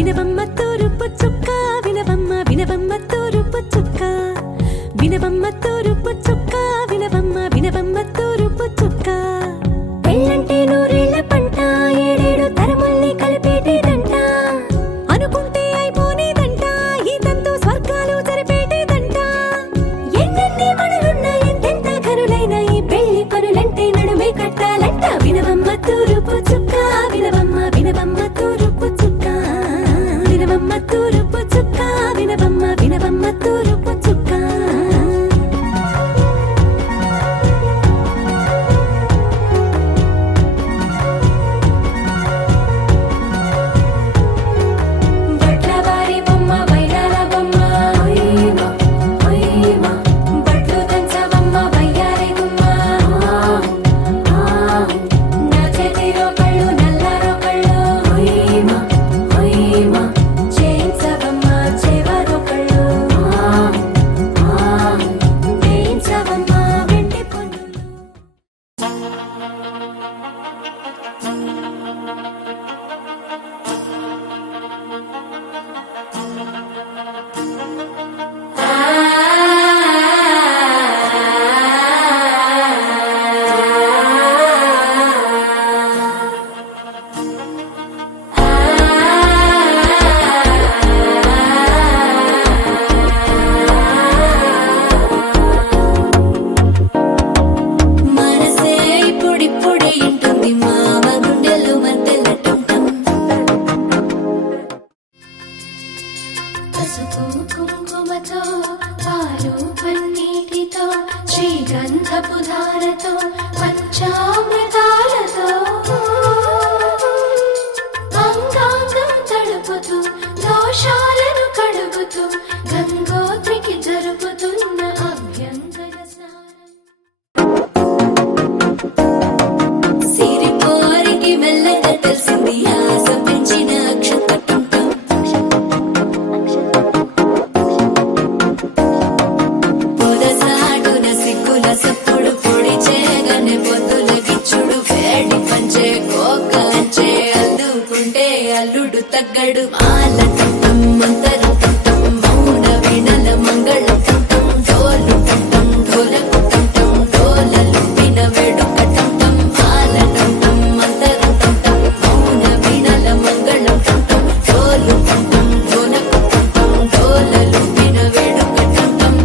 వినవమ్మ తూరుపు చుక్క వినవమ్మ వినవమ్మ తూరుపు చుక్క వినవమ్మ తూరుపు చుక్క వినవమ్మ వినవమ్మ తూరుపు చుక్క పెళ్ళంటే నూరేళ్ల పంట ఏడేడు తరముల్ని కలిపేటేదంట అనుకుంటే అయిపోనేదంట ఈ తంతు స్వర్గాలు జరిపేటేదంట ఎన్నెన్ని మనులున్న ఎంతెంత ఘనులైన ఈ పెళ్లి పనులంటే నడుమే కట్టాలంట వినవమ్మ తూరుపు చుక్క వినవమ్మ వినవమ్మ తూరుపు చుక్క వినవమ్మ తూరుపు చుక్క వినవమ్మ వినవమ్మ తూరుపు చుక్క కుంకుమతో పాలు పన్నీటితో శ్రీగంధపు ధారతో పంచామృతాలతో అంగాంగం తడుపుతూ దోషాలను కడుగుతూ గంగోత్రికి జరుపుతున్న అభ్యంగన స్నానం సిరిపోరికి మెల్లగా తెలిసింది ఆశ పెంచిన అల్లుడు తగ్గడు మాల కంఠం మంతరం కంఠం మౌన వీణల మంగళ కంఠం డోలు కంఠం ఢోలకు కంఠం డోలలు విన వేడుక కంఠం మాల కంఠం మంతరం కంఠం మౌన వీణల మంగళ కంఠం డోలు కంఠం ఢోలకు కంఠం డోలలు విన వేడుక కంఠం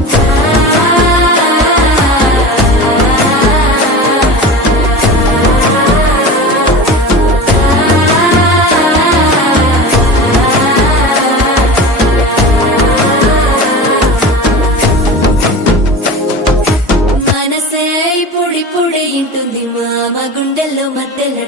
పొడి పొడి ఇంటుంది మామ గుండెల్లో మధ్యలో